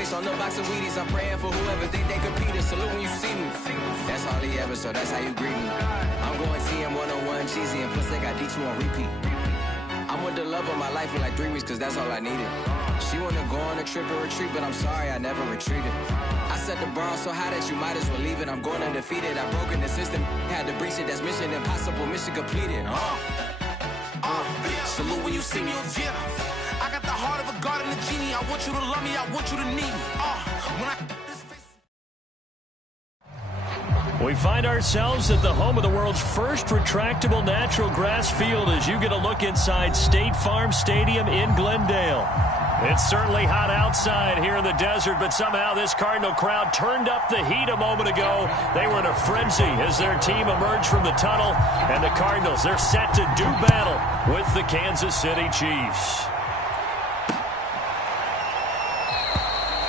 face on the box of Wheaties. I'm praying for whoever think they competing. Salute when you see me. That's all he ever, so that's how you greet me. I'm going TM 101 cheesy, and plus they got D2 on repeat. I'm with the love of my life for like 3 weeks, cause that's all I needed. She wanna go on a trip or retreat, but I'm sorry, I never retreated. I set the bar so high that you might as well leave it. I'm going undefeated, I've broken the system. Had to breach it, that's mission impossible, mission completed. Salute when you see me, yeah. I got the heart of a god and a genie. I want you to love me, I want you to need me. We find ourselves at the home of the world's first retractable natural grass field as you get a look inside State Farm Stadium in Glendale. It's certainly hot outside here in the desert, but somehow this Cardinal crowd turned up the heat a moment ago. They were in a frenzy as their team emerged from the tunnel, and the Cardinals, they're set to do battle with the Kansas City Chiefs.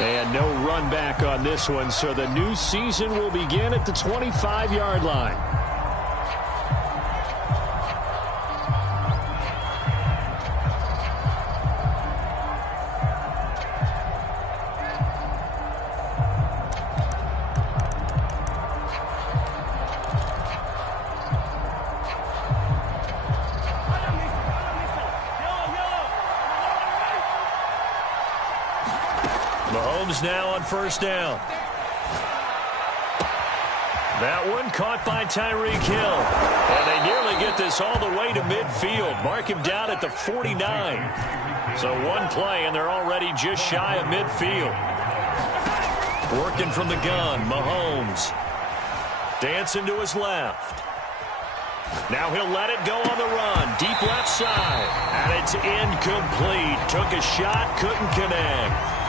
And no run back on this one, so the new season will begin at the 25-yard line. Mahomes now on first down. That one caught by Tyreek Hill. And they nearly get this all the way to midfield. Mark him down at the 49. So one play, and they're already just shy of midfield. Working from the gun, Mahomes. Dancing to his left. Now he'll let it go on the run. Deep left side. And it's incomplete. Took a shot, couldn't connect.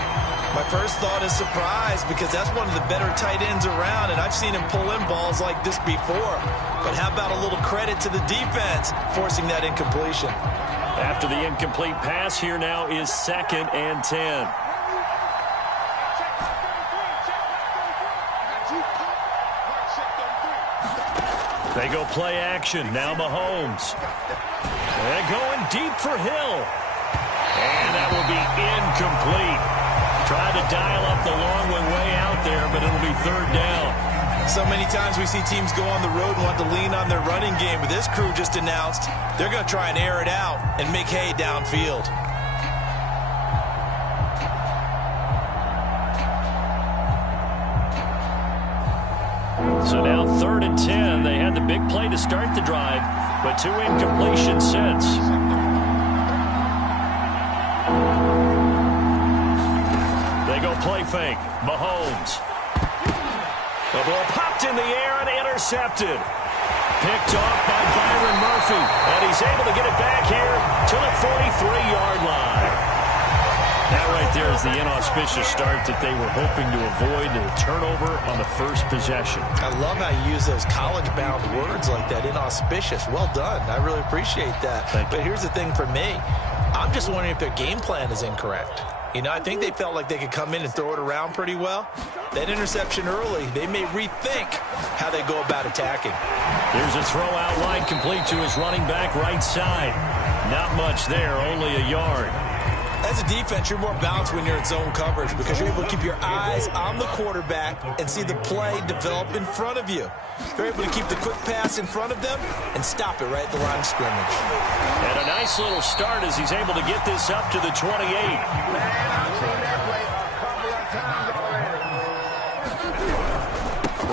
My first thought is surprise, because that's one of the better tight ends around, and I've seen him pull in balls like this before. But how about a little credit to the defense forcing that incompletion? After the incomplete pass, here now is 2nd and 10. They go play action. Now Mahomes. And going deep for Hill. And that will be incomplete. Tried to dial up the long one way out there, but it'll be 3rd down. So many times we see teams go on the road and want to lean on their running game, but this crew just announced they're going to try and air it out and make hay downfield. So now 3rd and 10. They had the big play to start the drive, but 2 incompletions since. They go play fake. Mahomes. The ball popped in the air and intercepted. Picked off by Byron Murphy. And he's able to get it back here to the 43-yard line. That right there is the inauspicious start that they were hoping to avoid, the turnover on the first possession. I love how you use those college-bound words like that, inauspicious. Well done. I really appreciate that. But here's the thing for me. I'm just wondering if their game plan is incorrect. You know, I think they felt like they could come in and throw it around pretty well. That interception early, they may rethink how they go about attacking. Here's a throw out wide, complete to his running back right side. Not much there, only a yard. As a defense, you're more balanced when you're in zone coverage because you're able to keep your eyes on the quarterback and see the play develop in front of you. You're able to keep the quick pass in front of them and stop it right at the line of scrimmage. And a nice little start as he's able to get this up to the 28.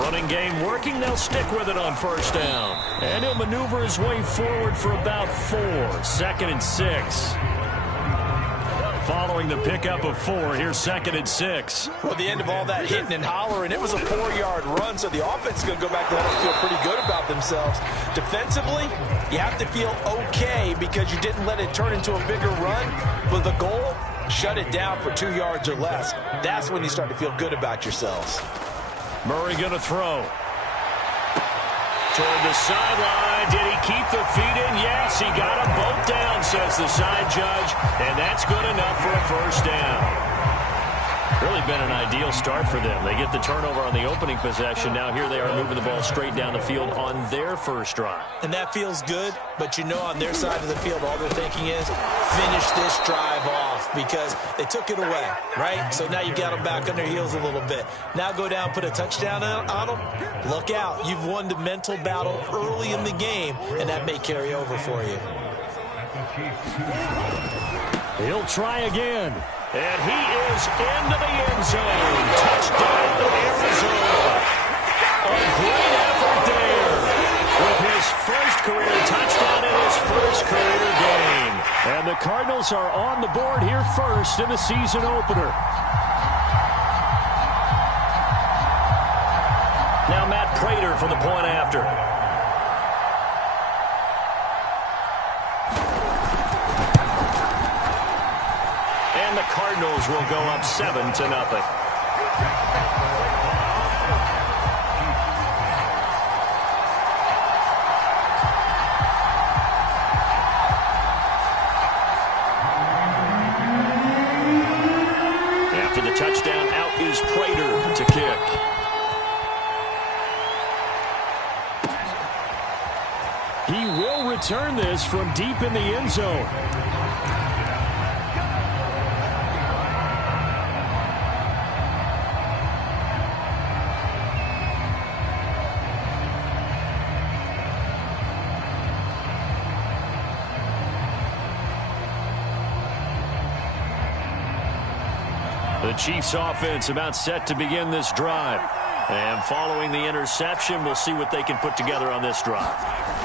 Running game working. They'll stick with it on first down. And he'll maneuver his way forward for about 4. 2nd and 6. Following the pickup of 4, here's 2nd and 6. Well, the end of all that hitting and hollering, it was a 4-yard run, so the offense is going to go back there and feel pretty good about themselves. Defensively, you have to feel okay because you didn't let it turn into a bigger run. With the goal, shut it down for 2 yards or less. That's when you start to feel good about yourselves. Murray going to throw. Toward the sideline. Did he keep the feet in? Yes, he got them both down, says the side judge. And that's good enough for a first down. Really really been an ideal start for them. They get the turnover on the opening possession. Now here they are moving the ball straight down the field on their first drive. And that feels good, but you know on their side of the field, all they're thinking is finish this drive off because they took it away, right? So now you got them back on their heels a little bit. Now go down, put a touchdown on them. Look out. You've won the mental battle early in the game, and that may carry over for you. He'll try again. And he is into the end zone. Touchdown, Arizona. A great effort there with his first career touchdown in his first career game. And the Cardinals are on the board here first in the season opener. Now Matt Prater for the point after. And the Cardinals will go up 7-0. After the touchdown, out is Prater to kick. He will return this from deep in the end zone. The Chiefs offense about set to begin this drive. And following the interception, we'll see what they can put together on this drive.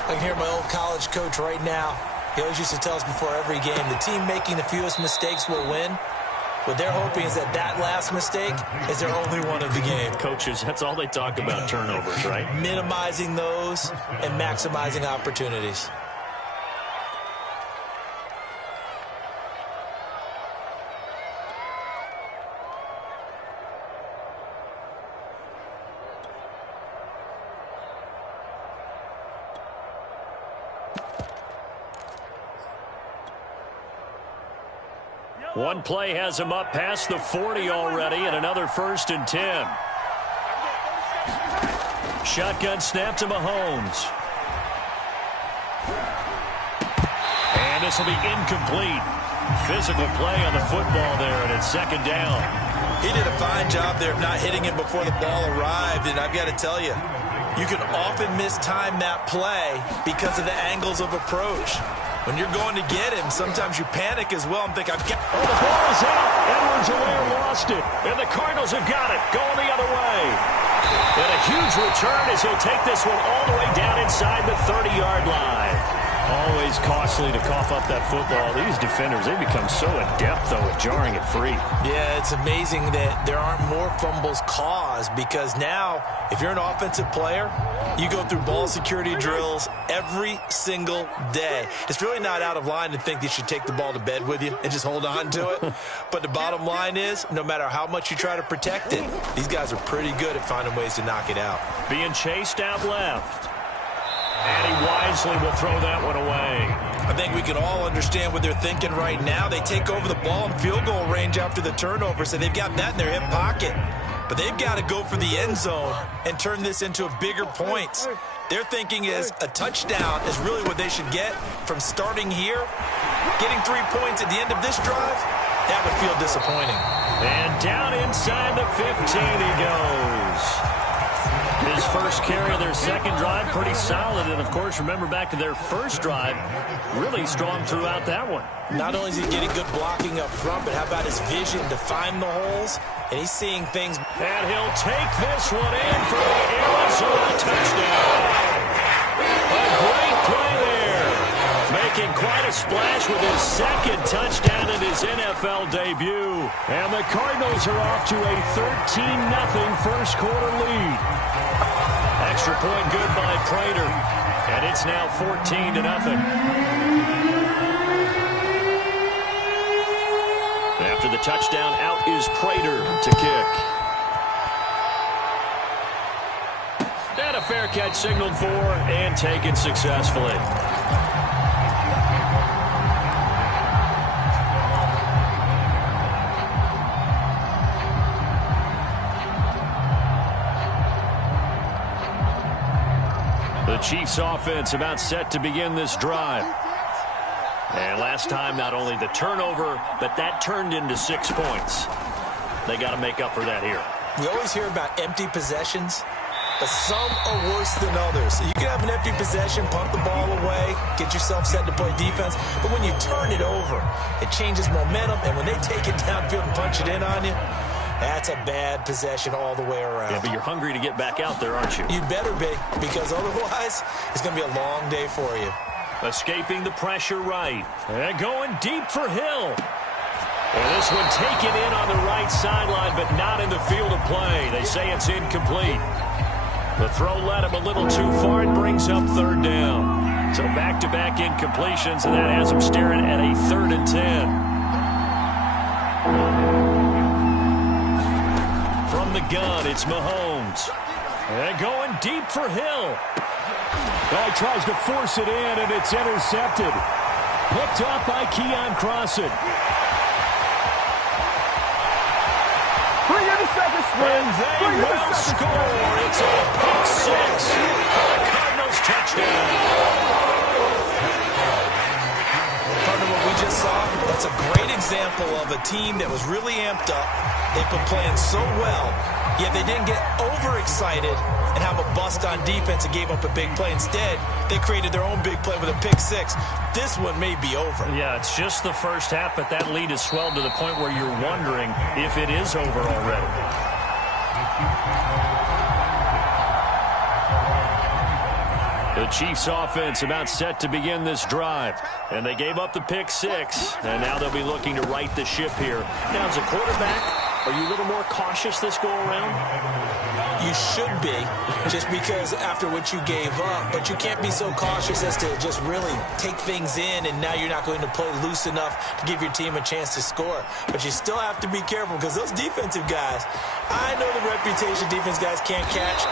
I can hear my old college coach right now. He always used to tell us before every game, the team making the fewest mistakes will win. What they're hoping is that that last mistake is their only one of the game. Coaches, that's all they talk about, turnovers, right? Minimizing those and maximizing opportunities. One play has him up past the 40 already, and another 1st and 10. Shotgun snap to Mahomes. And this will be incomplete. Physical play on the football there, and it's 2nd down. He did a fine job there of not hitting him before the ball arrived, and I've got to tell you, you can often mistime that play because of the angles of approach. When you're going to get him, sometimes you panic as well and think, I've got... Oh, the ball is out. Edwards-Helaire lost it. And the Cardinals have got it. Going the other way. And a huge return as he'll take this one all the way down inside the 30-yard line. Always costly to cough up that football. These defenders, they become so adept, though, at jarring it free. Yeah, it's amazing that there aren't more fumbles caused because now, if you're an offensive player, you go through ball security drills every single day. It's really not out of line to think you should take the ball to bed with you and just hold on to it. But the bottom line is, no matter how much you try to protect it, these guys are pretty good at finding ways to knock it out. Being chased out left. And he wisely will throw that one away. I think we can all understand what they're thinking right now. They take over the ball in field goal range after the turnover, so they've got that in their hip pocket. But they've got to go for the end zone and turn this into a bigger points. Their thinking is a touchdown is really what they should get from starting here. Getting 3 points at the end of this drive, that would feel disappointing. And down inside the 15 he goes. His first carry of their 2nd drive, pretty solid. And, of course, remember back to their first drive, really strong throughout that one. Not only is he getting good blocking up front, but how about his vision to find the holes? And he's seeing things. And he'll take this one in for the Arizona touchdown. A great play there. Making quite a splash with his 2nd touchdown in his NFL debut. And the Cardinals are off to a 13-0 first quarter lead. Extra point good by Prater. And it's now 14-0. After the touchdown, out is Prater to kick. And a fair catch signaled for and taken successfully. Chiefs offense about set to begin this drive. And last time, not only the turnover, but that turned into 6 points. They got to make up for that here. We always hear about empty possessions, but some are worse than others. You can have an empty possession, pump the ball away, get yourself set to play defense, but when you turn it over, it changes momentum, and when they take it downfield and punch it in on you, that's a bad possession all the way around. Yeah, but you're hungry to get back out there, aren't you? You'd better be, because otherwise, it's going to be a long day for you. Escaping the pressure right. And going deep for Hill. And this one taken in on the right sideline, but not in the field of play. They say it's incomplete. The throw led him a little too far. It brings up 3rd down. So back-to-back incompletions, and that has him staring at a 3rd and 10. From the gun, it's Mahomes. And going deep for Hill. Well, he tries to force it in, and it's intercepted. Picked up by Keon Crossan. 3 seconds. And they will score. It's a pick 6 for the Cardinals touchdown. Partner, what we just saw, that's a great example of a team that was really amped up. They've been playing so well, yet they didn't get overexcited and have a bust on defense and gave up a big play. Instead, they created their own big play with a pick 6. This one may be over. Yeah, it's just the first half, but that lead has swelled to the point where you're wondering if it is over already. The Chiefs offense about set to begin this drive. And they gave up the pick 6, and now they'll be looking to right the ship here. Now, as a quarterback, are you a little more cautious this go-around? You should be, just because after what you gave up, but you can't be so cautious as to just really take things in, and now you're not going to play loose enough to give your team a chance to score. But you still have to be careful, because those defensive guys, I know the reputation defense guys can't catch.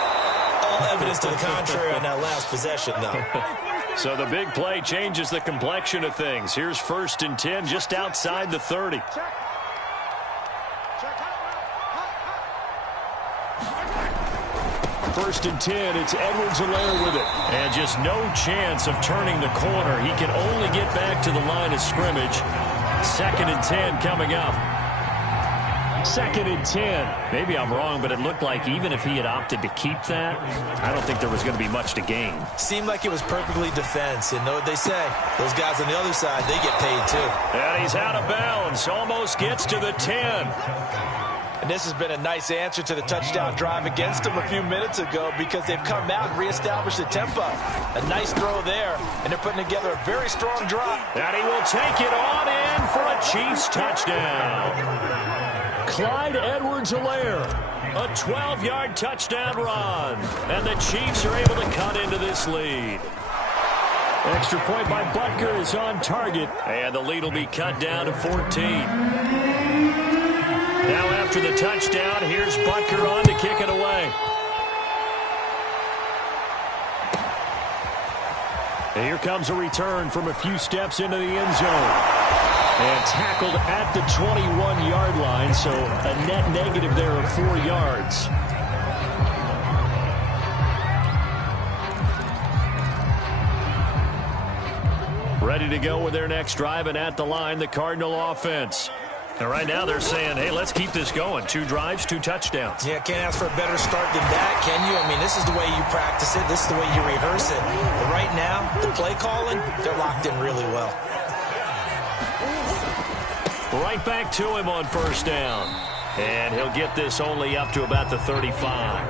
All evidence to the contrary on that last possession, though. So the big play changes the complexion of things. Here's 1st and 10 just outside the 30. First and 10, it's Edwards-Helaire with it. And just no chance of turning the corner. He can only get back to the line of scrimmage. 2nd and 10 coming up. 2nd and 10. Maybe I'm wrong, but it looked like even if he had opted to keep that, I don't think there was going to be much to gain. Seemed like it was perfectly defense, and know what they say. Those guys on the other side, they get paid too. And he's out of bounds. Almost gets to the 10. And this has been a nice answer to the touchdown drive against them a few minutes ago, because they've come out and reestablished the tempo. A nice throw there, and they're putting together a very strong drop. And he will take it on in for a Chiefs touchdown. Clyde Edwards-Helaire, a 12-yard touchdown run. And the Chiefs are able to cut into this lead. Extra point by Butker is on target. And the lead will be cut down to 14. Now after the touchdown, here's Butker on to kick it away. And here comes a return from a few steps into the end zone. And tackled at the 21-yard line, so a net negative there of 4 yards. Ready to go with their next drive, and at the line, the Cardinal offense. And right now they're saying, hey, let's keep this going. 2 drives, 2 touchdowns. Yeah, can't ask for a better start than that, can you? I mean, this is the way you practice it. This is the way you rehearse it. But right now, the play calling, they're locked in really well. Right back to him on 1st down. And he'll get this only up to about the 35.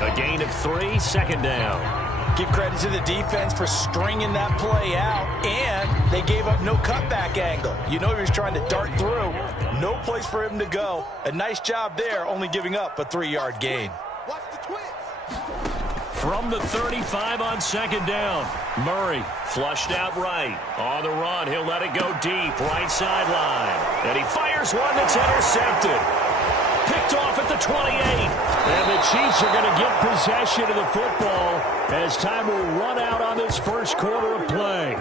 A gain of 3, 2nd down. Give credit to the defense for stringing that play out, and they gave up no cutback angle. You know he was trying to dart through. No place for him to go. A nice job there, only giving up a 3-yard gain. From the 35 on 2nd down. Murray flushed out right. On the run, he'll let it go deep. Right sideline. And he fires one that's intercepted. Picked off at the 28. And the Chiefs are going to get possession of the football as time will run out on this first quarter of play.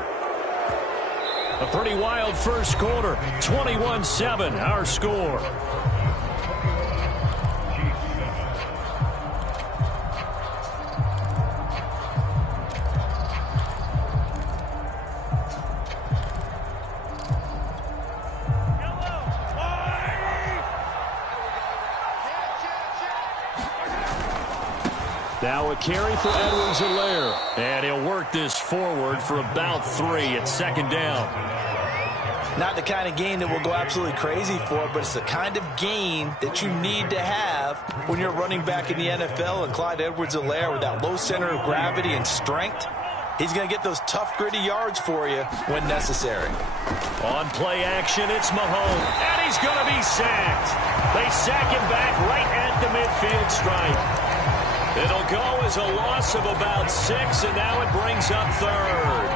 A pretty wild first quarter. 21-7, our score. Now a carry for Edwards-Helaire. And he'll work this forward for about 3 at second down. Not the kind of game that we'll go absolutely crazy for, but it's the kind of game that you need to have when you're running back in the NFL. And Clyde Edwards-Helaire, with that low center of gravity and strength, he's going to get those tough, gritty yards for you when necessary. On play action, it's Mahomes, and he's going to be sacked. They sack him back right at the midfield stripe. It'll go as a loss of about 6, and now it brings up third.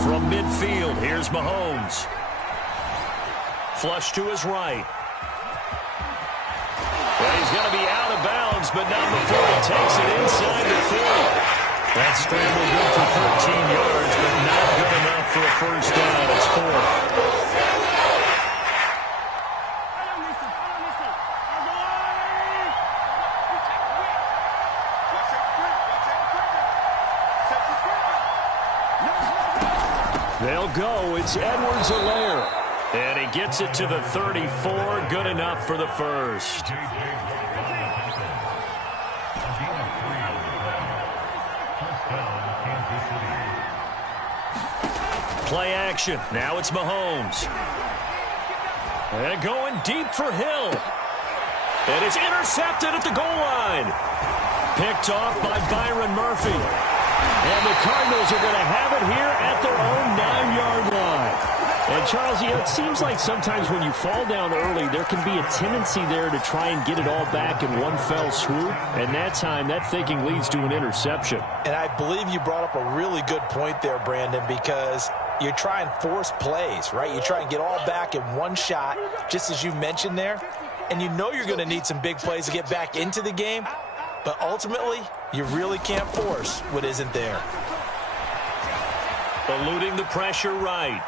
From midfield, here's Mahomes. Flush to his right. Well, he's going to be out of bounds, but not before he takes it inside the 30. That scramble good for 13 yards, but not good enough for a first down. It's 4th. They'll go. It's Edwards-Helaire. And he gets it to the 34. Good enough for the first. Play action. Now it's Mahomes. And going deep for Hill. And it's intercepted at the goal line. Picked off by Byron Murphy. And the Cardinals are going to have it here at their own 9-yard line. And, Charles, you know, it seems like sometimes when you fall down early, there can be a tendency there to try and get it all back in one fell swoop. And that time, that thinking leads to an interception. And I believe you brought up a really good point there, Brandon, because you try and force plays, right? You try and get all back in one shot, just as you mentioned there. And you know you're going to need some big plays to get back into the game. But ultimately, you really can't force what isn't there. Eluding the pressure right.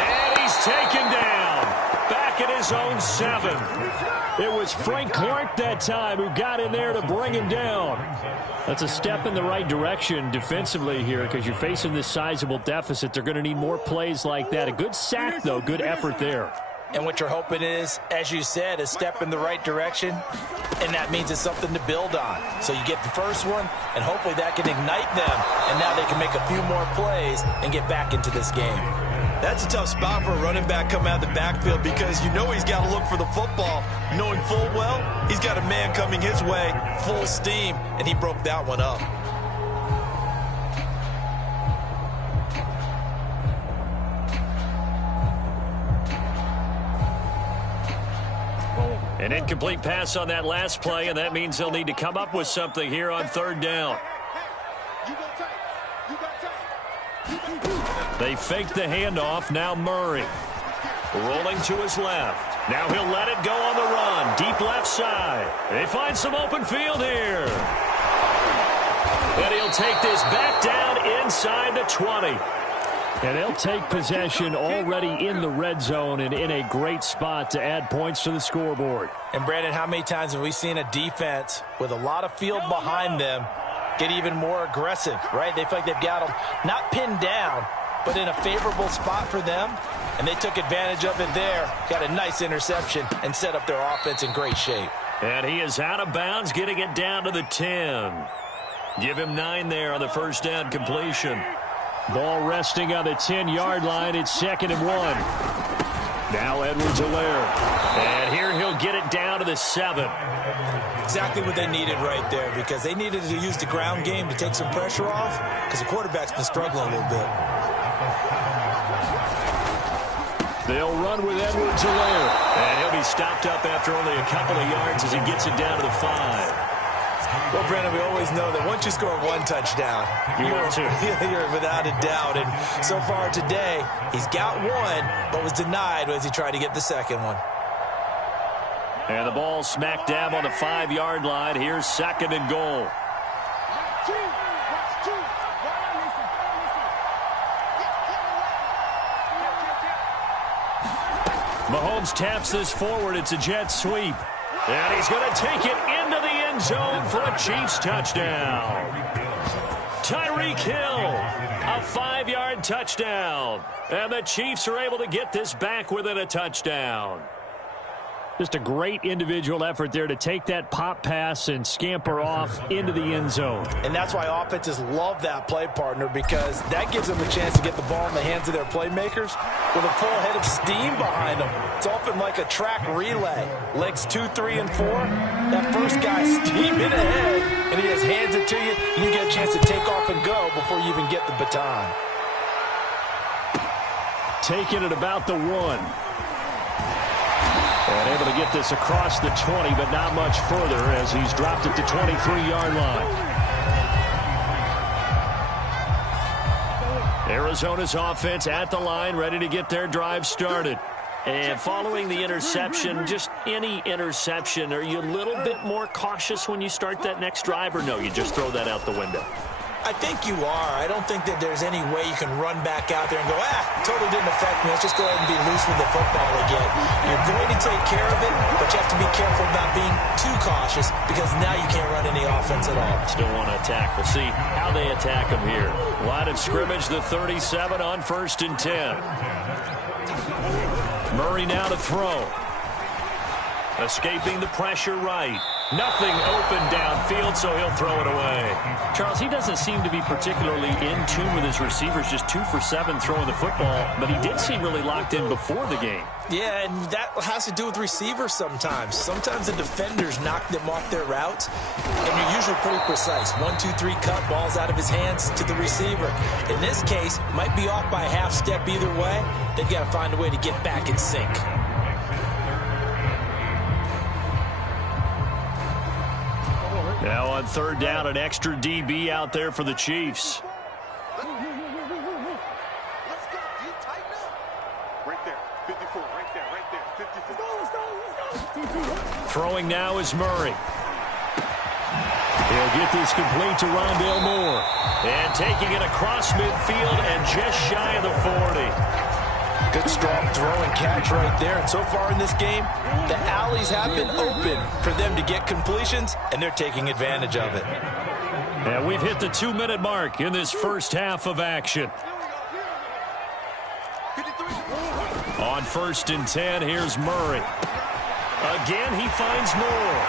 And he's taken down. Back at his own 7. It was Frank Clark that time who got in there to bring him down. That's a step in the right direction defensively here because you're facing this sizable deficit. They're going to need more plays like that. A good sack, though. Good effort there. And what you're hoping is, as you said, a step in the right direction, and that means it's something to build on. So you get the first one, and hopefully that can ignite them, and now they can make a few more plays and get back into this game. That's a tough spot for a running back coming out of the backfield because you know he's got to look for the football, knowing full well he's got a man coming his way, full steam, and he broke that one up. An incomplete pass on that last play, and that means they'll need to come up with something here on 3rd down. They fake the handoff. Now Murray. Rolling to his left. Now he'll let it go on the run. Deep left side. They find some open field here. And he'll take this back down inside the 20. And they'll take possession already in the red zone and in a great spot to add points to the scoreboard. And, Brandon, how many times have we seen a defense with a lot of field behind them get even more aggressive, right? They feel like they've got them not pinned down, but in a favorable spot for them, and they took advantage of it there, got a nice interception, and set up their offense in great shape. And he is out of bounds, getting it down to the 10. Give him 9 there on the first down completion. Ball resting on the 10-yard line. It's 2nd and 1. Now Edwards-Helaire. And here he'll get it down to the 7. Exactly what they needed right there because they needed to use the ground game to take some pressure off because the quarterback's been struggling a little bit. They'll run with Edwards-Helaire. And he'll be stopped up after only a couple of yards as he gets it down to the 5. Well, Brandon, we always know that once you score 1 touchdown, you're without a doubt. And so far today, he's got 1, but was denied as he tried to get the second one. And the ball smack dab on the 5-yard line. Here's 2nd and goal. Mahomes taps this forward. It's a jet sweep. And he's going to take it into the end zone for a Chiefs touchdown. Tyreek Hill, a 5-yard touchdown. And the Chiefs are able to get this back within a touchdown. Just a great individual effort there to take that pop pass and scamper off into the end zone. And that's why offenses love that play, partner, because that gives them a chance to get the ball in the hands of their playmakers with a full head of steam behind them. It's often like a track relay. Legs 2, 3, and 4. That first guy steaming ahead, and he just hands it to you, and you get a chance to take off and go before you even get the baton. Taking it about the 1. And able to get this across the 20, but not much further as he's dropped it to 23-yard line. Arizona's offense at the line, ready to get their drive started. And following the interception, just any interception, are you a little bit more cautious when you start that next drive, or no, you just throw that out the window? I think you are. I don't think that there's any way you can run back out there and go, totally didn't affect me. Let's just go ahead and be loose with the football again. You're going to take care of it, but you have to be careful about being too cautious because now you can't run any offense at all. Still want to attack. We'll see how they attack them here. Line of scrimmage, the 37 on 1st and 10. Murray now to throw. Escaping the pressure right. Nothing open downfield, so he'll throw it away. Charles, he doesn't seem to be particularly in tune with his receivers, just 2 for 7 throwing the football, but he did seem really locked in before the game. Yeah, and that has to do with receivers sometimes. Sometimes the defenders knock them off their routes, and you're usually pretty precise. 1, 2, 3 cut, balls out of his hands to the receiver. In this case, might be off by a half step either way. They've got to find a way to get back in sync. Now on 3rd down, an extra DB out there for the Chiefs. Let's go. You tighten up. Right there. 54. Right there. Right there. 54. Let's go. Throwing now is Murray. He'll get this complete to Rondale Moore. And taking it across midfield and just shy of the 40. Good strong throw and catch right there. And so far in this game, the alleys have been open for them to get completions, and they're taking advantage of it. And we've hit the 2-minute mark in this first half of action. On 1st and 10, here's Murray. Again, he finds Moore.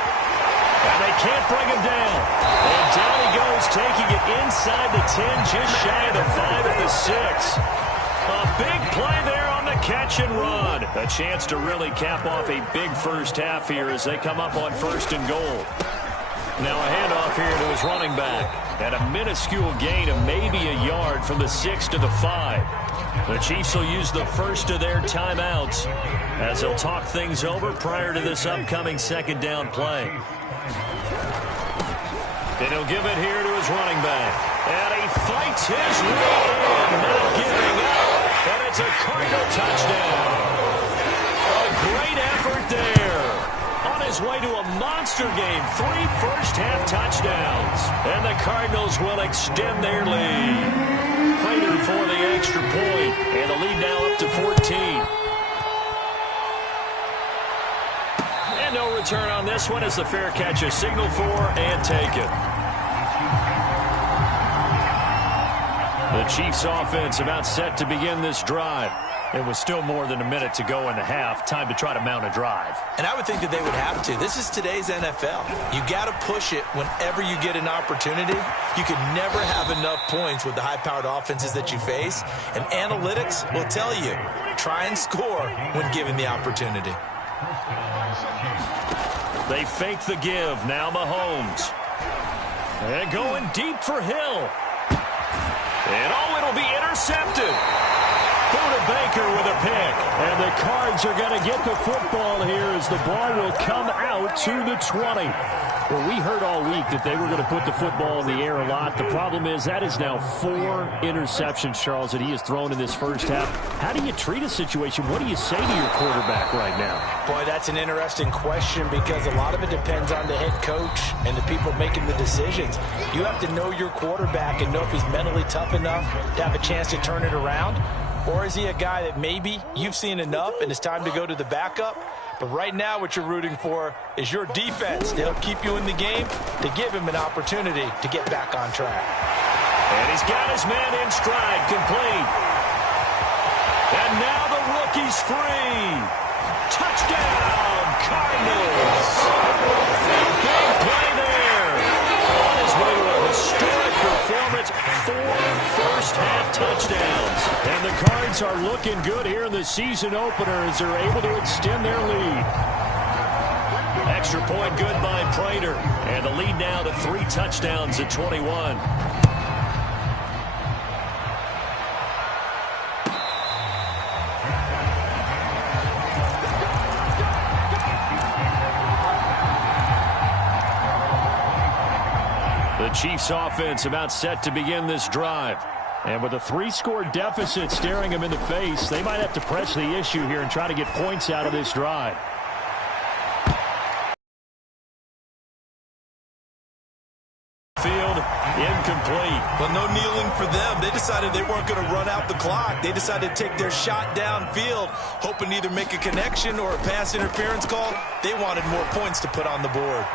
And they can't bring him down. And down he goes, taking it inside the 10, just shy of the 5 at the 6. A big play there on the catch and run. A chance to really cap off a big first half here as they come up on 1st and goal. Now a handoff here to his running back. And a minuscule gain of maybe a yard from the 6 to the 5. The Chiefs will use the first of their timeouts as they'll talk things over prior to this upcoming 2nd down play. And he'll give it here to his running back. And he fights his way in, not giving up. And it's a Cardinal touchdown. A great effort there. On his way to a monster game. 3 first-half touchdowns. And the Cardinals will extend their lead. Prater for the extra point. And the lead now up to 14. And no return on this one as the fair catch is signaled for and taken. The Chiefs offense about set to begin this drive. It was still more than a minute to go in the half. Time to try to mount a drive. And I would think that they would have to. This is today's NFL. You got to push it whenever you get an opportunity. You can never have enough points with the high-powered offenses that you face. And analytics will tell you, try and score when given the opportunity. They fake the give. Now Mahomes. And going deep for Hill. And it'll be intercepted. Buda Baker with a pick. And the Cards are going to get the football here as the ball will come out to the 20. Well, we heard all week that they were going to put the football in the air a lot. The problem is that is now 4 interceptions, Charles, that he has thrown in this first half. How do you treat a situation? What do you say to your quarterback right now? Boy, that's an interesting question because a lot of it depends on the head coach and the people making the decisions. You have to know your quarterback and know if he's mentally tough enough to have a chance to turn it around. Or is he a guy that maybe you've seen enough and it's time to go to the backup? But right now what you're rooting for is your defense to help keep you in the game, to give him an opportunity to get back on track. And he's got his man in stride, complete. And now the rookie's free. Touchdown, Cardinals. Big play there. On his way to a historic performance, 4 first-half touchdowns. And the Cards are looking good here in the season opener as they're able to extend their lead. Extra point good by Prater. And the lead now to 3 touchdowns at 21. The Chiefs offense about set to begin this drive. And with a 3-score deficit staring them in the face, they might have to press the issue here and try to get points out of this drive. Field incomplete. But no kneeling for them. They decided they weren't going to run out the clock. They decided to take their shot downfield, hoping to either make a connection or a pass interference call. They wanted more points to put on the board.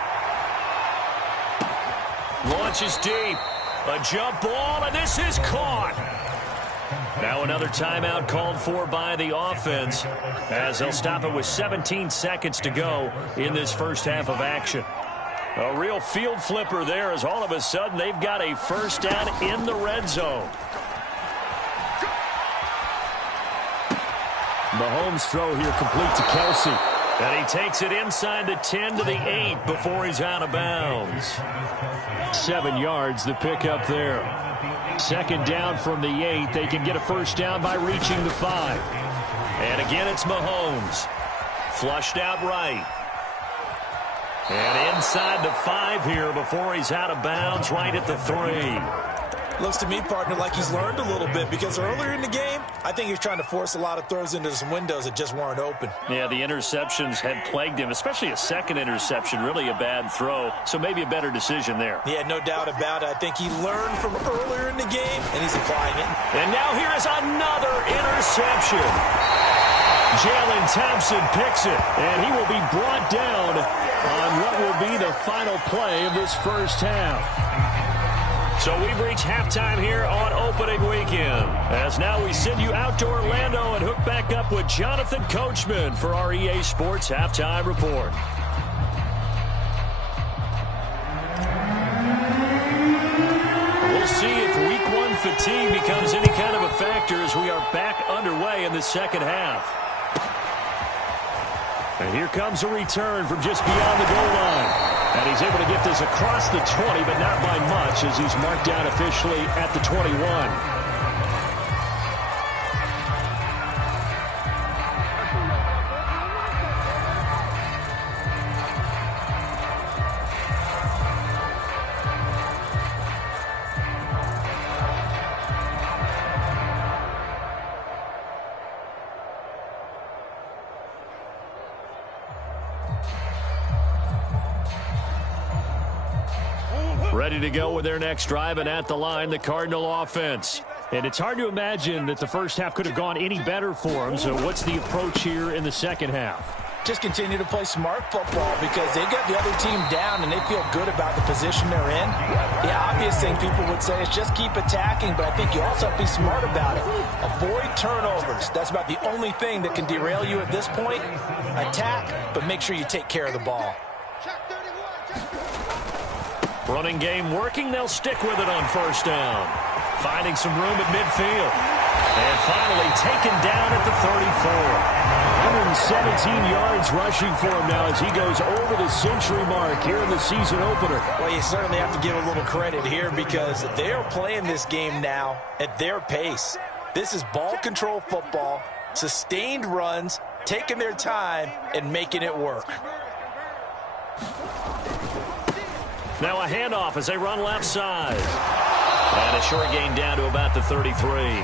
Launches deep. A jump ball, and this is caught. Now another timeout called for by the offense as they'll stop it with 17 seconds to go in this first half of action. A real field flipper there as all of a sudden they've got a first down in the red zone. Mahomes' throw here complete to Kelsey. And he takes it inside the 10 to the 8 before he's out of bounds. 7 yards, the pickup there. Second down from the 8. They can get a first down by reaching the 5. And again, it's Mahomes. Flushed out right. And inside the 5 here before he's out of bounds right at the 3. Looks to me, partner, like he's learned a little bit because earlier in the game, I think he's trying to force a lot of throws into some windows that just weren't open. Yeah, the interceptions had plagued him, especially a second interception, really a bad throw. So maybe a better decision there. Yeah, no doubt about it. I think he learned from earlier in the game, and he's applying it. And now here is another interception. Jalen Thompson picks it, and he will be brought down on what will be the final play of this first half. So we've reached halftime here on opening weekend. As now we send you out to Orlando and hook back up with Jonathan Coachman for our EA Sports Halftime Report. We'll see if Week 1 fatigue becomes any kind of a factor as we are back underway in the second half. And here comes a return from just beyond the goal line. And he's able to get this across the 20, but not by much as he's marked down officially at the 21. Ready to go with their next drive, and at the line, the Cardinal offense. And it's hard to imagine that the first half could have gone any better for them. So what's the approach here in the second half? Just continue to play smart football because they got the other team down and they feel good about the position they're in. The obvious thing people would say is just keep attacking, but I think you also have to be smart about it. Avoid turnovers. That's about the only thing that can derail you at this point. Attack, but make sure you take care of the ball. Running game working. They'll stick with it on first down. Finding some room at midfield. And finally taken down at the 34. 117 yards rushing for him now as he goes over the century mark here in the season opener. Well, you certainly have to give a little credit here because they're playing this game now at their pace. This is ball control football, sustained runs, taking their time, and making it work. Now a handoff as they run left side. And a short gain down to about the 33.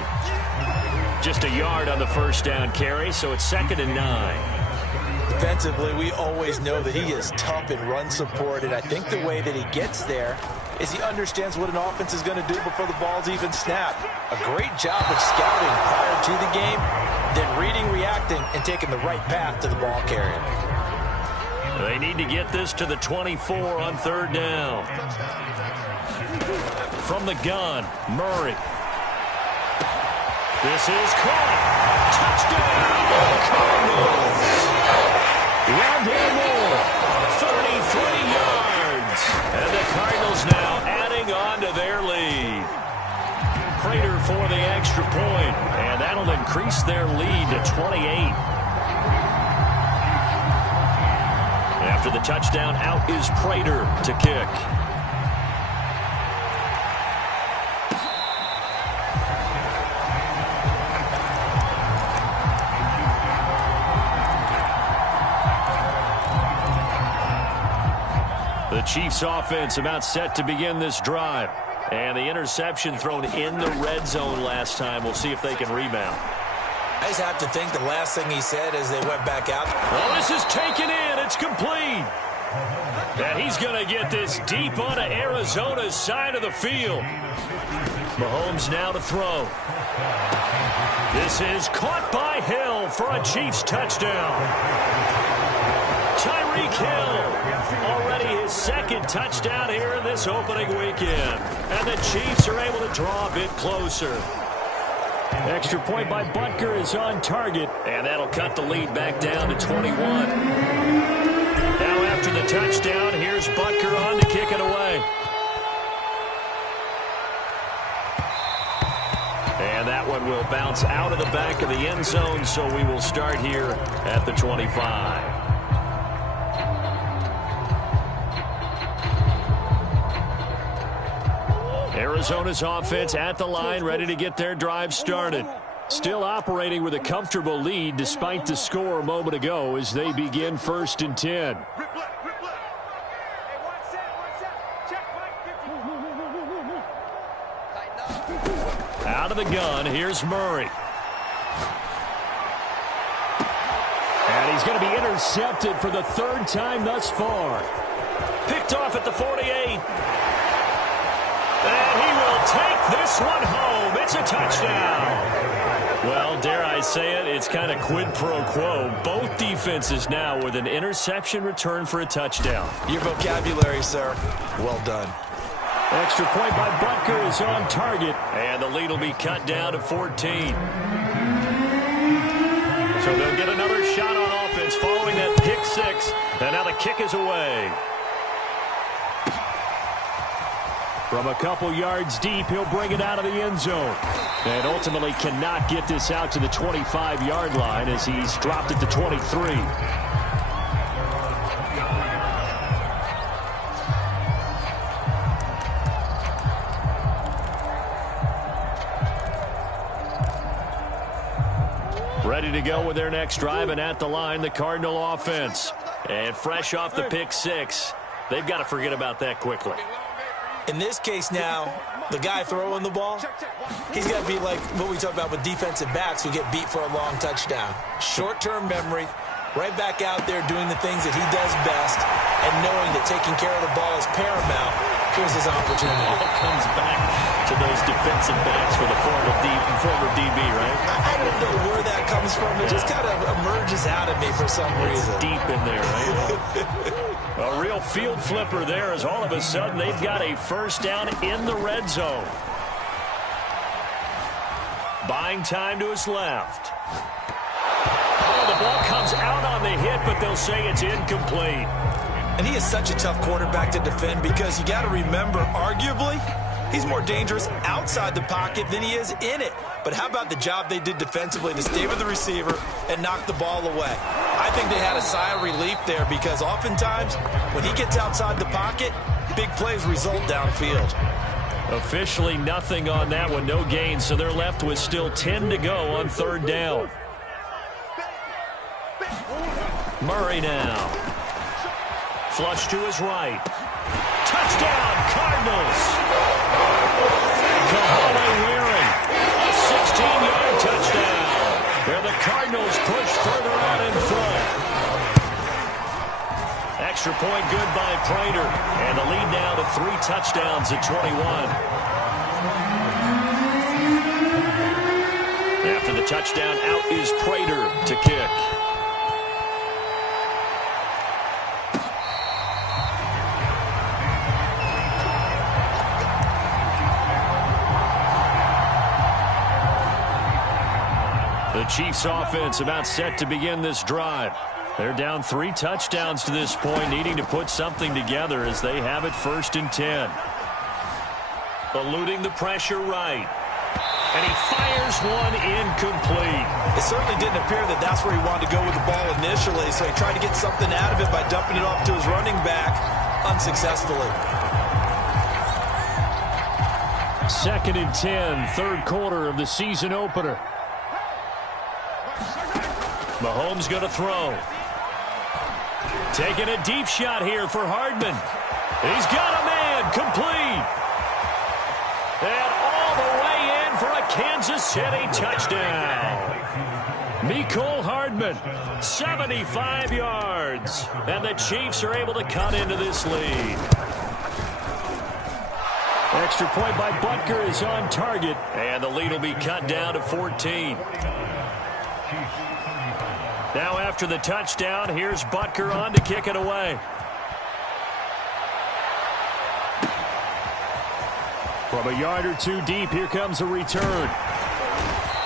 Just a yard on the first down carry, so it's 2nd and 9. Defensively, we always know that he is tough in run support, and I think the way that he gets there is he understands what an offense is going to do before the ball's even snapped. A great job of scouting prior to the game, then reading, reacting, and taking the right path to the ball carrier. They need to get this to the 24 on 3rd down. From the gun, Murray. This is caught. Touchdown, Cardinals. Rondale Moore, 33 yards. And the Cardinals now adding on to their lead. Prater for the extra point, and that'll increase their lead to 28. After the touchdown, out is Prater to kick. The Chiefs offense about set to begin this drive. And the interception thrown in the red zone last time. We'll see if they can rebound. I just have to think the last thing he said as they went back out. Well, this is taken in. It's complete. And he's going to get this deep onto Arizona's side of the field. Mahomes now to throw. This is caught by Hill for a Chiefs touchdown. Tyreek Hill, already his second touchdown here in this opening weekend. And the Chiefs are able to draw a bit closer. Extra point by Butker is on target, and that'll cut the lead back down to 21. Now after the touchdown, here's Butker on to kick it away. And that one will bounce out of the back of the end zone, so we will start here at the 25. Arizona's offense at the line, ready to get their drive started. Still operating with a comfortable lead despite the score a moment ago as they begin 1st and 10. Out of the gun, here's Murray. And he's going to be intercepted for the 3rd time thus far. Picked off at the 48. And he will take this one home. It's a touchdown. Well, dare I say it, it's kind of quid pro quo. Both defenses now with an interception return for a touchdown. Your vocabulary, sir. Well done. Extra point by Butker is on target. And the lead will be cut down to 14. So they'll get another shot on offense following that pick 6. And now the kick is away. From a couple yards deep, he'll bring it out of the end zone. And ultimately cannot get this out to the 25-yard line as he's dropped it to 23. Ready to go with their next drive, and at the line, the Cardinal offense. And fresh off the pick 6, they've got to forget about that quickly. In this case now, the guy throwing the ball, he's got to be like what we talk about with defensive backs who get beat for a long touchdown. Short-term memory, right back out there doing the things that he does best, and knowing that taking care of the ball is paramount. Here's his opportunity. It all comes back to those defensive backs for the former DB, right? I don't know where that comes from. It just kind of emerges out of me for some reason. It's deep in there, right? A real field flipper there as all of a sudden they've got a 1st down in the red zone. Buying time to his left. Oh, the ball comes out on the hit, but they'll say it's incomplete. And he is such a tough quarterback to defend because you got to remember, arguably, he's more dangerous outside the pocket than he is in it. But how about the job they did defensively to stay with the receiver and knock the ball away? I think they had a sigh of relief there because oftentimes when he gets outside the pocket, big plays result downfield. Officially nothing on that one, no gain, so they're left with still 10 to go on 3rd down. Murray now. Flush to his right. Touchdown, Cardinals. Kahale-Warring, a 16-yard touchdown. Where the Cardinals push further out in front. Extra point good by Prater. And the lead now to 3 touchdowns at 21. After the touchdown, out is Prater to kick. The Chiefs offense about set to begin this drive. They're down 3 touchdowns to this point, needing to put something together as they have it 1st and 10. Eluding the pressure right. And he fires one incomplete. It certainly didn't appear that that's where he wanted to go with the ball initially, so he tried to get something out of it by dumping it off to his running back unsuccessfully. 2nd and 10, 3rd quarter of the season opener. Mahomes going to throw. Taking a deep shot here for Hardman. He's got a man, complete. And all the way in for a Kansas City touchdown. Mecole Hardman, 75 yards. And the Chiefs are able to cut into this lead. Extra point by Butker is on target. And the lead will be cut down to 14. Now after the touchdown, here's Butker on to kick it away. From a yard or two deep, here comes a return.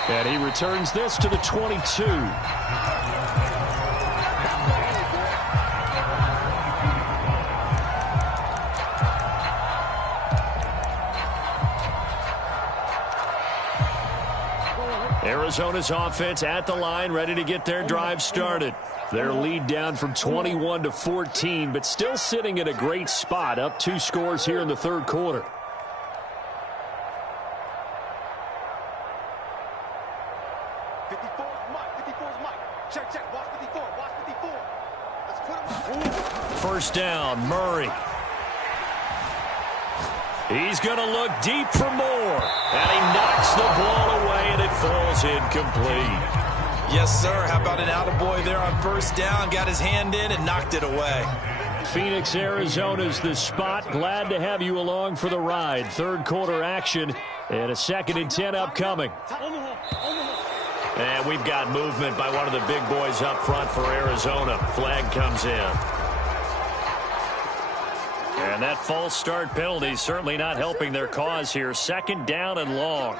And he returns this to the 22. Arizona's offense at the line, ready to get their drive started. Their lead down from 21 to 14, but still sitting at a great spot, up 2 scores here in the 3rd quarter. First down, Murray. He's going to look deep for more. And he knocks the ball away, and it falls incomplete. Yes, sir. How about an attaboy there on 1st down? Got his hand in and knocked it away. Phoenix, Arizona's the spot. Glad to have you along for the ride. 3rd quarter action and a 2nd and 10 upcoming. And we've got movement by one of the big boys up front for Arizona. Flag comes in. And that false start penalty certainly not helping their cause here. 2nd down and long.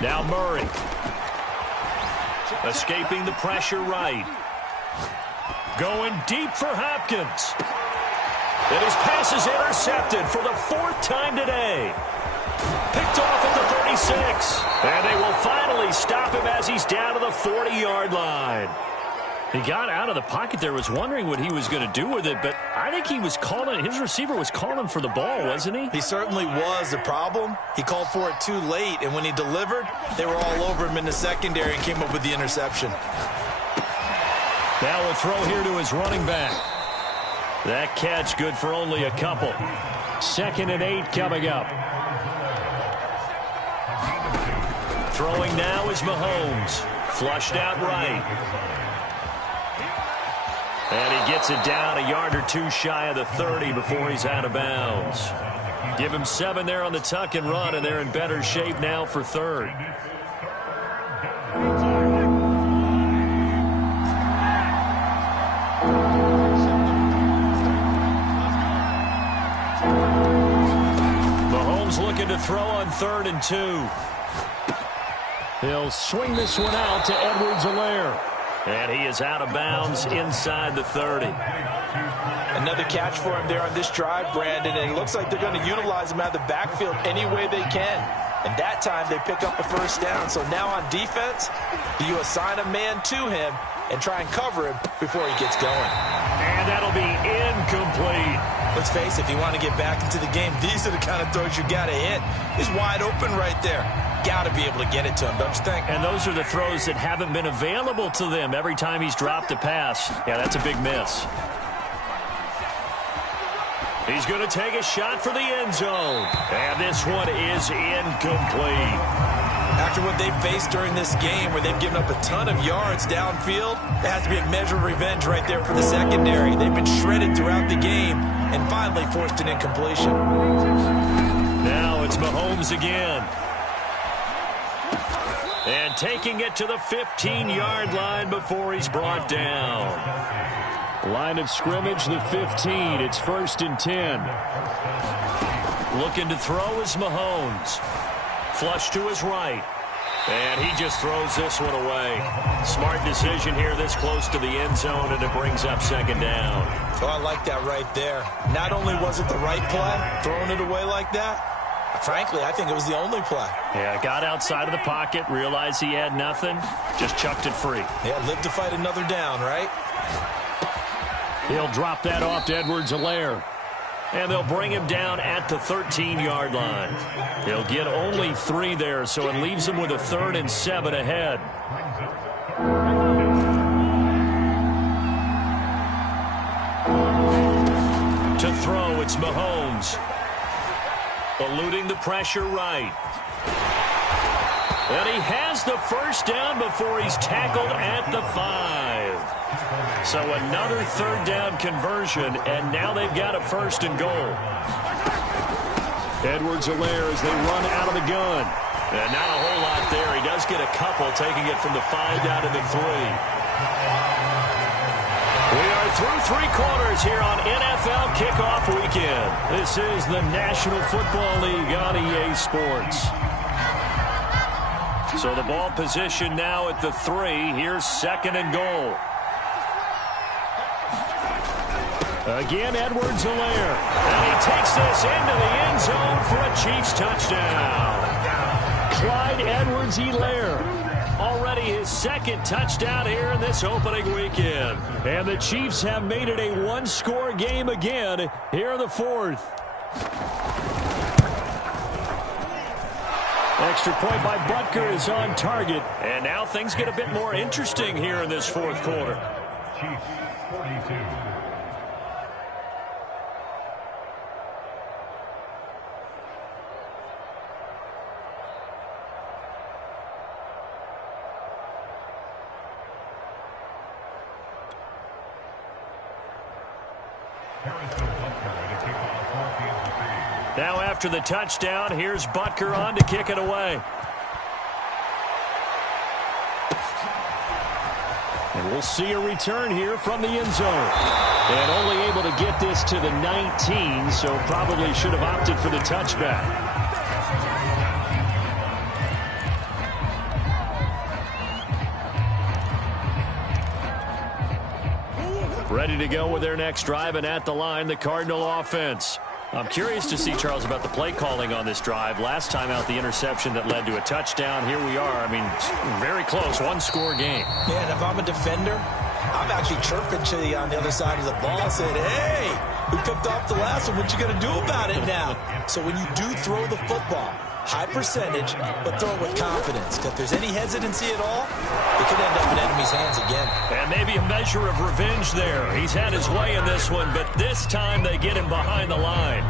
Now Murray. Escaping the pressure right. Going deep for Hopkins. And his pass is intercepted for the 4th time today. Picked off at the 36. And they will finally stop him as he's down to the 40-yard line. He got out of the pocket there, was wondering what he was going to do with it, but I think he was calling, his receiver was calling for the ball, wasn't he? He certainly was. The problem, he called for it too late, and when he delivered, they were all over him in the secondary and came up with the interception. Now a throw here to his running back. That catch good for only a couple. 2nd and 8 coming up. Throwing now is Mahomes. Flushed out right. And he gets it down a yard or two shy of the 30 before he's out of bounds. Give him 7 there on the tuck and run, and they're in better shape now for 3rd. Mahomes looking to throw on 3rd and 2. He'll swing this one out to Edwards-Helaire. And he is out of bounds inside the 30. Another catch for him there on this drive, Brandon, and it looks like they're going to utilize him out of the backfield any way they can. And that time they pick up a 1st down. So now on defense, do you assign a man to him and try and cover him before he gets going? And that'll be incomplete. Let's face it, if you want to get back into the game, these are the kind of throws you got to hit. He's wide open right there. Got to be able to get it to him, don't you think? And those are the throws that haven't been available to them every time he's dropped a pass. Yeah, that's a big miss. He's going to take a shot for the end zone. And this one is incomplete. After what they've faced during this game where they've given up a ton of yards downfield, there has to be a measure of revenge right there for the secondary. They've been shredded throughout the game and finally forced an incompletion. Now it's Mahomes again. And taking it to the 15-yard line before he's brought down. Line of scrimmage, the 15. It's 1st and 10. Looking to throw is Mahomes. flush to his right. And he just throws this one away. Smart decision here this close to the end zone, and it brings up second down. Oh, I like that right there. Not only was it the right play, throwing it away like that, frankly, I think it was the only play. Yeah, got outside of the pocket, realized he had nothing, just chucked it free. Yeah, live to fight another down, right? He'll drop that off to Edwards-Helaire. And they'll bring him down at the 13-yard line. He'll get only 3 there, so it leaves him with a 3rd and 7 ahead. To throw, it's Mahomes. Eluding the pressure right. And he has the first down before he's tackled at the 5. So another 3rd down conversion, and now they've got a 1st and goal. Edwards-Helaire as they run out of the gun. And not a whole lot there. He does get a couple, taking it from the 5 down to the 3. We are through 3 quarters here on NFL Kickoff Weekend. This is the National Football League on EA Sports. So the ball position now at the 3. Here's 2nd and goal. Again, Edwards-Helaire. And he takes this into the end zone for a Chiefs touchdown. Clyde Edwards-Helaire. Already his 2nd touchdown here in this opening weekend. And the Chiefs have made it a 1-score game again here in the 4th. Extra point by Butker is on target. And now things get a bit more interesting here in this 4th quarter. Chiefs 42. Now after the touchdown, here's Butker on to kick it away. And we'll see a return here from the end zone. And only able to get this to the 19, so probably should have opted for the touchback. Ready to go with their next drive, and at the line, the Cardinal offense. I'm curious to see, Charles, about the play calling on this drive. Last time out, the interception that led to a touchdown. Here we are. I mean, very close, 1-score game. Yeah, and if I'm a defender, I'm actually chirping to you on the other side of the ball, saying, hey, we picked off the last one. What you going to do about it now? So when you do throw the football, high percentage, but throw it with confidence. Because if there's any hesitancy at all, it could end up in enemy's hands again. And maybe a measure of revenge there. He's had his way in this one, but this time they get him behind the line.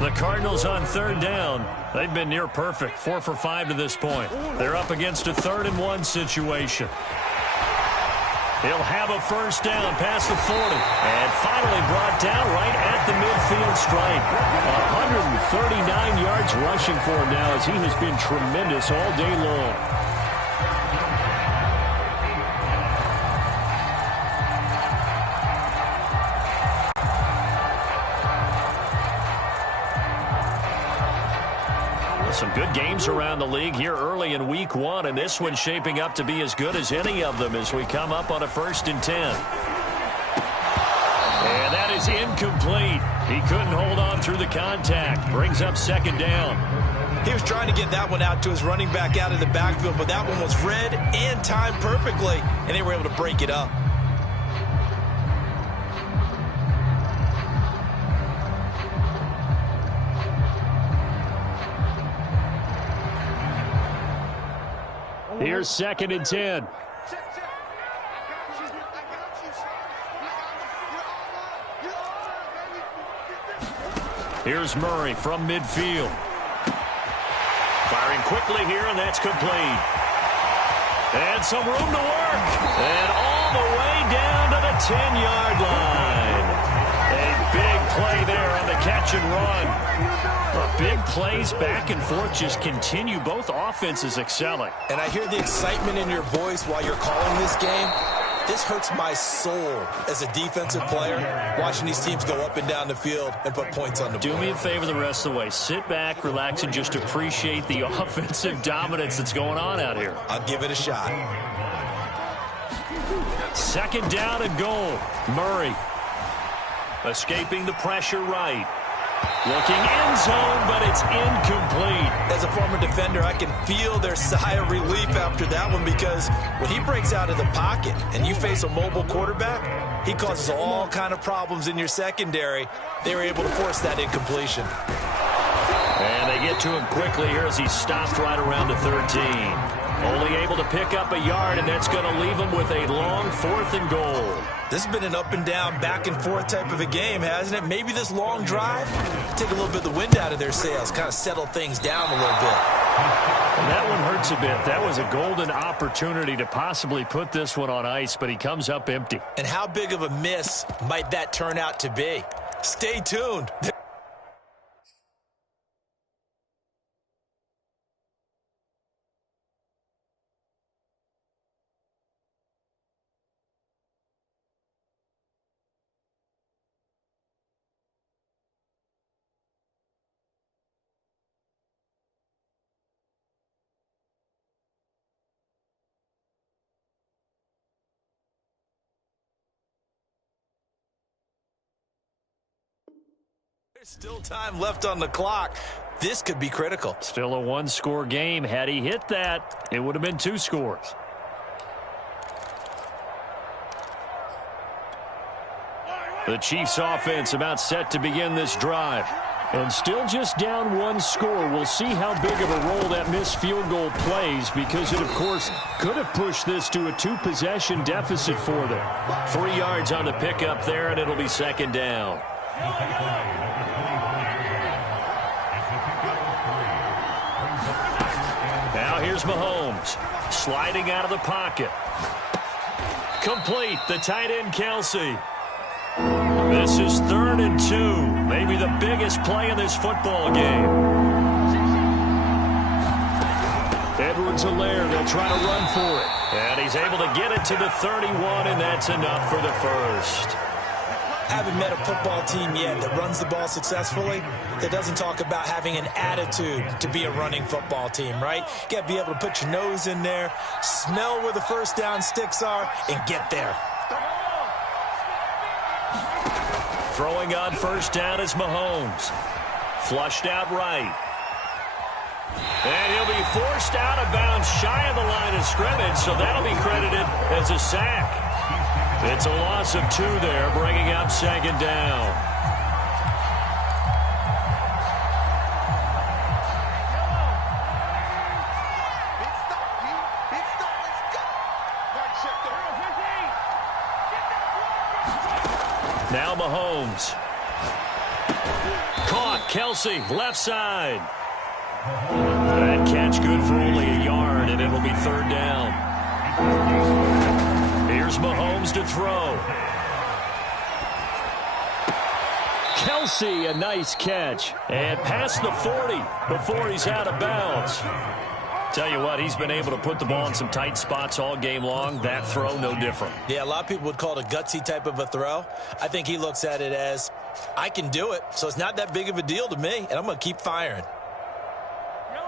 The Cardinals on 3rd down. They've been near perfect, 4 for 5 to this point. They're up against a 3rd and 1 situation. He'll have a 1st down past the 40. And finally brought down right at the midfield stripe. 139 yards rushing for him now, as he has been tremendous all day long. Some good games around the league here early in week 1, and this one's shaping up to be as good as any of them as we come up on a 1st and 10. And that is incomplete. He couldn't hold on through the contact. Brings up 2nd down. He was trying to get that one out to his running back out of the backfield, but that one was read and timed perfectly, and they were able to break it up. Here's 2nd and 10. Here's Murray from midfield. Firing quickly here, and that's complete. And some room to work. And all the way down to the 10-yard line. A big play there on the catch and run. Big plays back and forth just continue. Both offenses excelling. And I hear the excitement in your voice while you're calling this game. This hurts my soul as a defensive player, watching these teams go up and down the field and put points on the board. Do me a favor the rest of the way. Sit back, relax, and just appreciate the offensive dominance that's going on out here. I'll give it a shot. Second down and goal. Murray escaping the pressure right. Looking end zone, but it's incomplete. As a former defender, I can feel their sigh of relief after that one, because when he breaks out of the pocket and you face a mobile quarterback, he causes all kind of problems in your secondary. They were able to force that incompletion. And they get to him quickly here as he stopped right around the 13. Only able to pick up a yard, and that's going to leave him with a long 4th and goal. This has been an up and down, back and forth type of a game, hasn't it? Maybe this long drive, take a little bit of the wind out of their sails, kind of settle things down a little bit. And that one hurts a bit. That was a golden opportunity to possibly put this one on ice, but he comes up empty. And how big of a miss might that turn out to be? Stay tuned. There's still time left on the clock. This could be critical. Still a 1-score game. Had he hit that, it would have been 2 scores. The Chiefs offense about set to begin this drive. And still just down 1 score. We'll see how big of a role that missed field goal plays, because it, of course, could have pushed this to a 2-possession deficit for them. 3 yards on the pickup there, and it'll be second down. Now here's Mahomes, sliding out of the pocket. Complete, the tight end Kelsey. This is 3rd and 2, maybe the biggest play in this football game. Edwards-Helaire, they'll try to run for it. And he's able to get it to the 31, and that's enough for the first. Haven't met a football team yet that runs the ball successfully, that doesn't talk about having an attitude to be a running football team, right? You got to be able to put your nose in there, smell where the first down sticks are, and get there. Throwing on first down is Mahomes. Flushed out right. And he'll be forced out of bounds shy of the line of scrimmage, so that'll be credited as a sack. It's a loss of 2 there, bringing up second down. Now Mahomes. Caught, Kelsey, left side. That catch good for only a yard, and it'll be 3rd down. Here's Mahomes to throw. Kelsey, a nice catch. And past the 40 before he's out of bounds. Tell you what, he's been able to put the ball in some tight spots all game long. That throw, no different. Yeah, a lot of people would call it a gutsy type of a throw. I think he looks at it as, I can do it, so it's not that big of a deal to me, and I'm going to keep firing.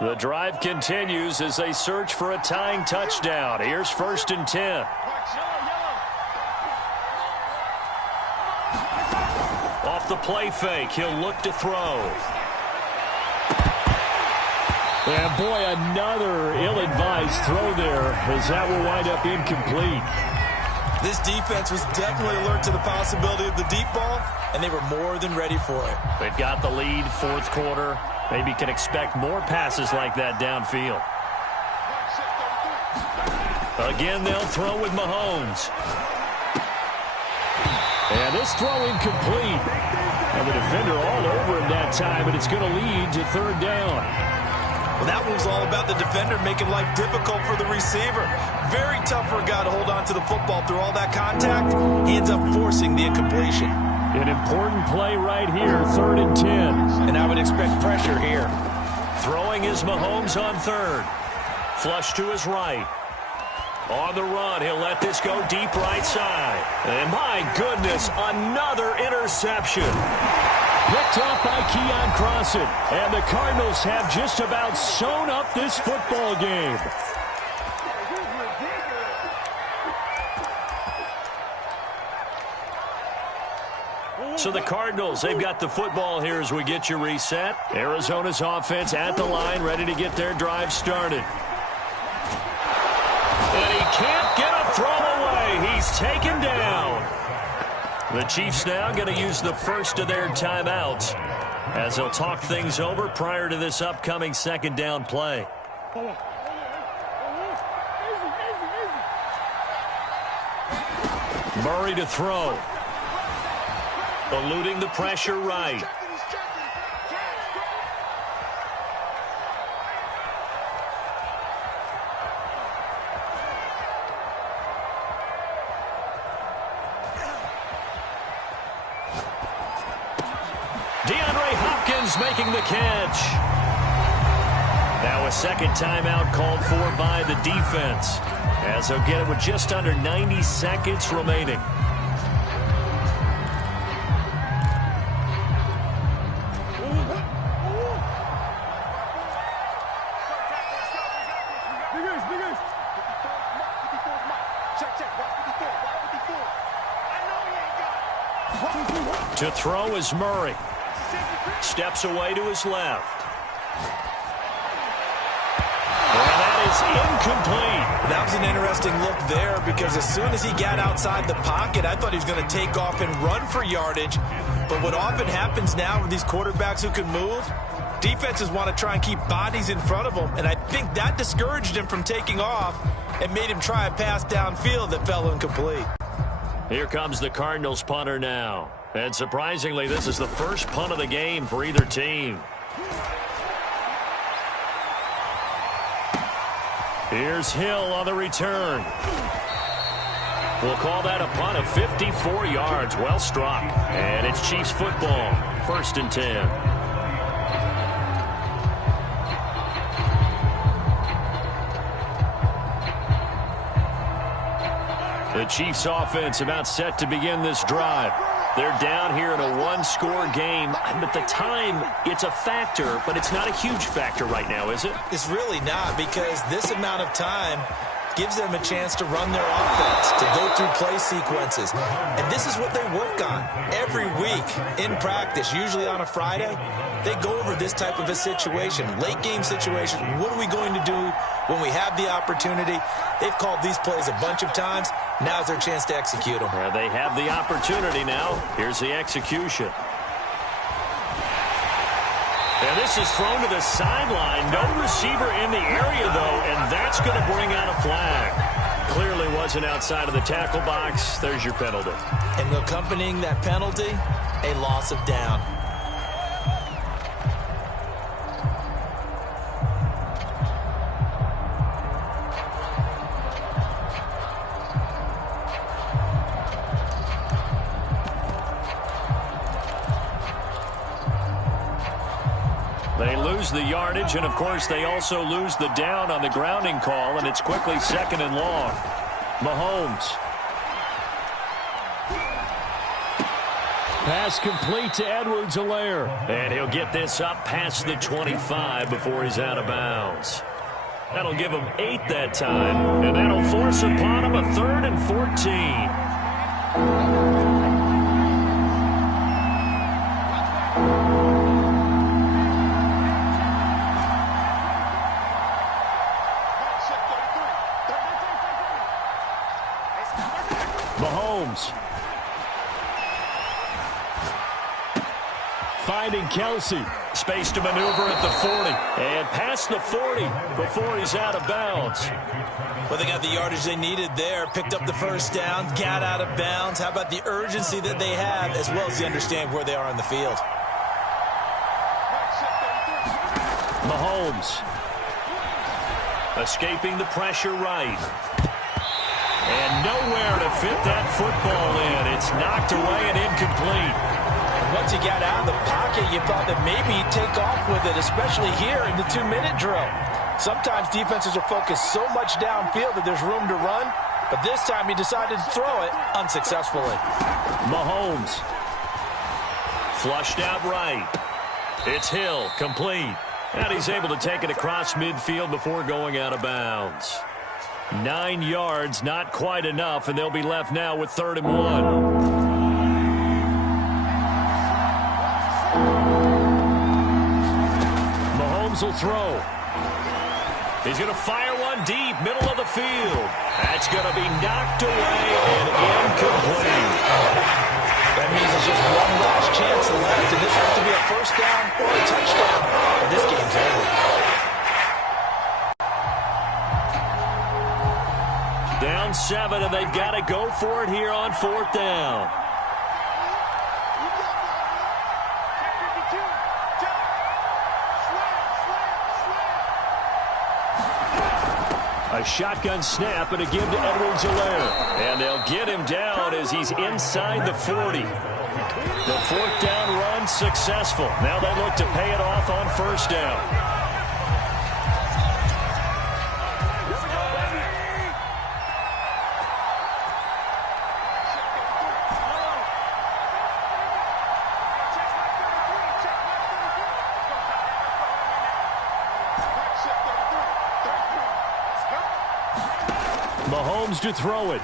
The drive continues as they search for a tying touchdown. Here's 1st and 10. Off the play fake, he'll look to throw. And boy, another ill-advised throw there, as that will wind up incomplete. This defense was definitely alert to the possibility of the deep ball, and they were more than ready for it. They've got the lead, 4th quarter. Maybe can expect more passes like that downfield. Again, they'll throw with Mahomes. And this throw incomplete. And the defender all over him that time, and it's going to lead to 3rd down. Well, that one was all about the defender making life difficult for the receiver. Very tough for a guy to hold on to the football through all that contact. He ends up forcing the incompletion. An important play right here, 3rd and 10. And I would expect pressure here. Throwing is Mahomes on 3rd. Flush to his right. On the run, he'll let this go deep right side. And my goodness, another interception. Picked off by Keon Crossan. And the Cardinals have just about sewn up this football game. So the Cardinals, they've got the football here as we get you reset. Arizona's offense at the line, ready to get their drive started. And he can't get a throw away. He's taken down. The Chiefs now going to use the first of their timeouts as they'll talk things over prior to this upcoming second down play. Murray to throw. Eluding the pressure right. DeAndre Hopkins making the catch. Now a second timeout called for by the defense, as they'll get it with just under 90 seconds remaining. To throw is Murray. Steps away to his left. And that is incomplete. That was an interesting look there because as soon as he got outside the pocket, I thought he was going to take off and run for yardage. But what often happens now with these quarterbacks who can move, defenses want to try and keep bodies in front of them. And I think that discouraged him from taking off and made him try a pass downfield that fell incomplete. Here comes the Cardinals punter now. And surprisingly, this is the first punt of the game for either team. Here's Hill on the return. We'll call that a punt of 54 yards. Well struck. And it's Chiefs football. 1st and 10. The Chiefs offense about set to begin this drive. They're down here in a one-score game, but the time, it's a factor, but it's not a huge factor right now, is it? It's really not, because this amount of time gives them a chance to run their offense, to go through play sequences. And this is what they work on every week in practice, usually on a Friday. They go over this type of a situation, late game situation. What are we going to do when we have the opportunity? They've called these plays a bunch of times. Now's their chance to execute them. Yeah, they have the opportunity now. Here's the execution. And this is thrown to the sideline. No receiver in the area, though, and that's going to bring out a flag. Clearly wasn't outside of the tackle box. There's your penalty. And accompanying that penalty, a loss of down. They lose the yardage, and, of course, they also lose the down on the grounding call, and it's quickly 2nd and long. Mahomes. Pass complete to Edwards-Helaire. And he'll get this up past the 25 before he's out of bounds. That'll give him 8 that time, and that'll force upon him a 3rd and 14. Mahomes. Finding Kelsey. Space to maneuver at the 40. And past the 40 before he's out of bounds. Well, they got the yardage they needed there. Picked up the first down. Got out of bounds. How about the urgency that they have, as well as they understand where they are on the field? Mahomes. Escaping the pressure right. And nowhere to fit that football in. It's knocked away and incomplete. And once he got out of the pocket, you thought that maybe he'd take off with it, especially here in the 2-minute drill. Sometimes defenses are focused so much downfield that there's room to run, but this time he decided to throw it unsuccessfully. Mahomes. Flushed out right. It's Hill, complete. And he's able to take it across midfield before going out of bounds. 9 yards, not quite enough, and they'll be left now with 3rd and 1. Mahomes will throw. He's going to fire one deep, middle of the field. That's going to be knocked away and incomplete. That means it's just one last chance left, and this has to be a first down or a touchdown, or this game's over. Down 7, and they've got to go for it here on 4th down. A shotgun snap and a give to Edwards-Helaire. And they'll get him down as he's inside the 40. The 4th down run successful. Now they look to pay it off on 1st down. Mahomes to throw it.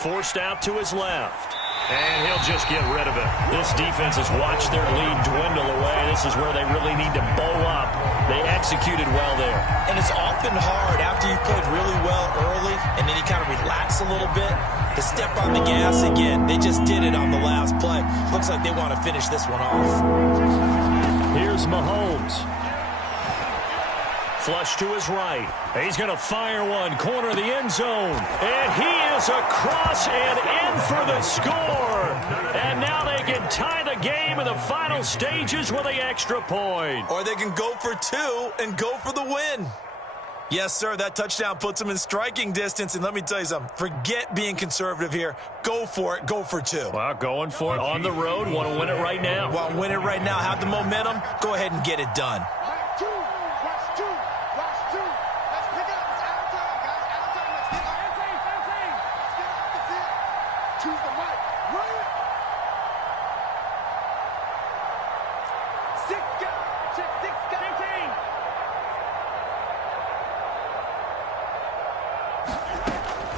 Forced out to his left. And he'll just get rid of it. This defense has watched their lead dwindle away. This is where they really need to bow up. They executed well there. And it's often hard after you've played really well early and then you kind of relax a little bit to step on the gas again. They just did it on the last play. Looks like they want to finish this one off. Here's Mahomes. Flush to his right. He's going to fire one, corner of the end zone. And he is across and in for the score. And now they can tie the game in the final stages with the extra point. Or they can go for 2 and go for the win. Yes, sir, that touchdown puts them in striking distance. And let me tell you something, forget being conservative here. Go for it, go for 2. Well, going for it on the road. Want to win it right now. Want to win it right now, have the momentum, go ahead and get it done.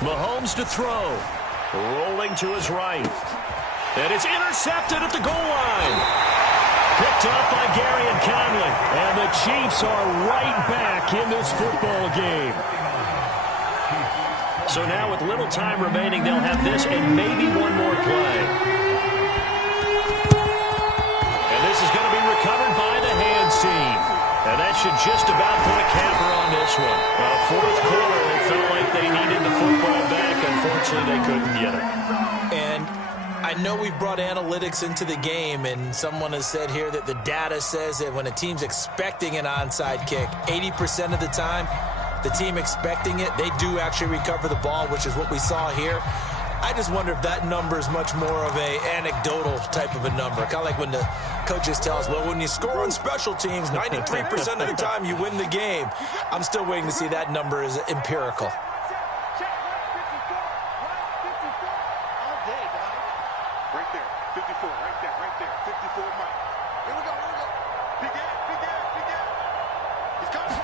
Mahomes to throw. Rolling to his right. And it's intercepted at the goal line. Picked up by Gary and Conley. And the Chiefs are right back in this football game. So now with little time remaining, they'll have this and maybe one more play. And this is going to be recovered by the hands team. And that should just about put a capper on this one. Fourth quarter, they felt like they needed the football back. Unfortunately, they couldn't get it. And I know we've brought analytics into the game, and someone has said here that the data says that when a team's expecting an onside kick, 80% of the time, the team expecting it, they do actually recover the ball, which is what we saw here. I just wonder if that number is much more of a anecdotal type of a number. Kind of like when the coaches tell us, well, when you score on special teams, 93% of the time you win the game. I'm still waiting to see that number is empirical. Right there, 54, right there, 54, Mike. Here we go. Big Ed. He's coming.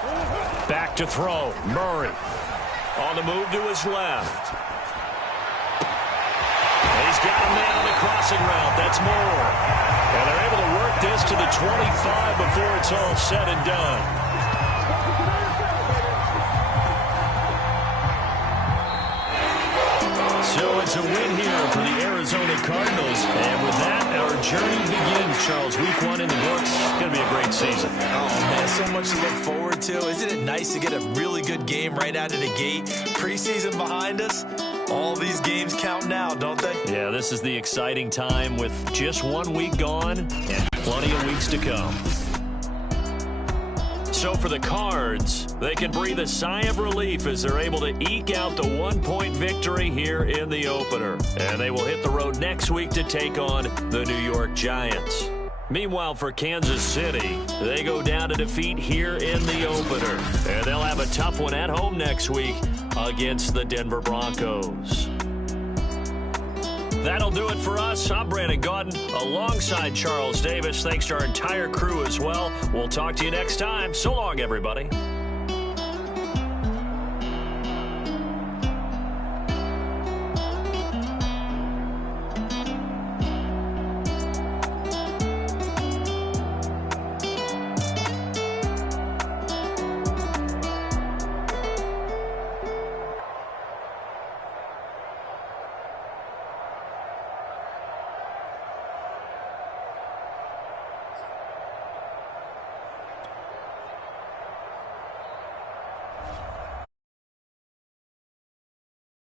Back to throw, Murray. On the move to his left. He's got a man on the crossing route. That's Moore. And they're able to work this to the 25 before it's all said and done. So it's a win here for the Arizona Cardinals. And with that, our journey begins, Charles. Week 1 in the books. It's going to be a great season. Oh, man, so much to look forward to. Isn't it nice to get a really good game right out of the gate? Preseason behind us. All these games count now, don't they? Yeah, this is the exciting time with just 1 week gone and plenty of weeks to come. So for the Cards, they can breathe a sigh of relief as they're able to eke out the 1-point victory here in the opener. And they will hit the road next week to take on the New York Giants. Meanwhile, for Kansas City, they go down to defeat here in the opener. And they'll have a tough one at home next week against the Denver Broncos. That'll do it for us. I'm Brandon Gaudin alongside Charles Davis. Thanks to our entire crew as well. We'll talk to you next time. So long, everybody.